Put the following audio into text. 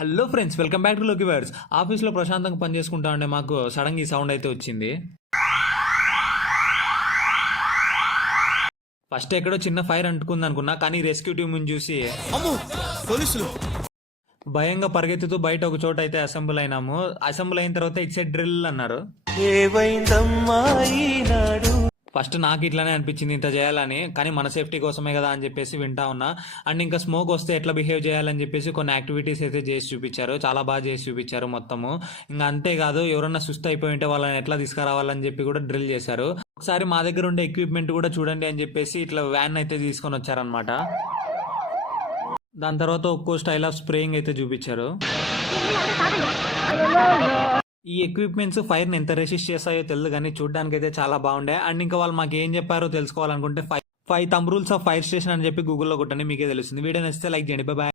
Hello friends, welcome back to Lokiverse. ఆఫీస్లో ప్రశాంతంగా పని చేసుకుంటా ఉండే మాకు సడన్గా ఈ సౌండ్ అయితే వచ్చింది. ఫస్ట్ ఎక్కడో చిన్న ఫైర్ అంటుకుంది అనుకున్నా, కానీ రెస్క్యూ టీమ్ చూసి పోలీసులు భయంగా పరిగెత్తుతూ బయట ఒక చోట అయితే అసెంబ్ల్ అయినాము. అసెంబ్ల్ అయిన తర్వాత ఇట్స్ డ్రిల్ అన్నారు. ఫస్ట్ నాకు ఇట్లానే అనిపించింది ఇంత చేయాలని, కానీ మన సేఫ్టీ కోసమే కదా అని చెప్పేసి వింటా ఉన్నా. అండ్ ఇంకా స్మోక్ వస్తే ఎట్లా బిహేవ్ చేయాలని చెప్పేసి కొన్ని యాక్టివిటీస్ అయితే చేసి చూపించారు. చాలా బాగా చేసి చూపించారు మొత్తము. ఇంకా అంతేకాదు, ఎవరన్నా సుస్థ అయిపోయి ఉంటే వాళ్ళని ఎట్లా తీసుకురావాలని చెప్పి కూడా డ్రిల్ చేశారు. ఒకసారి మా దగ్గర ఉండే ఎక్విప్మెంట్ కూడా చూడండి అని చెప్పేసి ఇట్లా వ్యాన్ అయితే తీసుకొని వచ్చారనమాట. దాని తర్వాత ఒక్కో స్టైల్ ఆఫ్ స్ప్రేయింగ్ అయితే చూపించారు. ఈ ఎక్విప్మెంట్స్ ఫైర్ని ఎంత రెసిస్ట్ చేస్తాయో తెలియదు, కానీ చూడడానికి అయితే చాలా బాగుండే. అండ్ ఇంకా వాళ్ళు మాకు ఏం చెప్పారో తెలుసుకోవాలనుకుంటే 5 thumb rules of fire station అని చెప్పి గూగుల్లో కొట్టండి, మీకే తెలుస్తుంది. వీడియో నచ్చితే లైక్ చేయండి. బాయ్.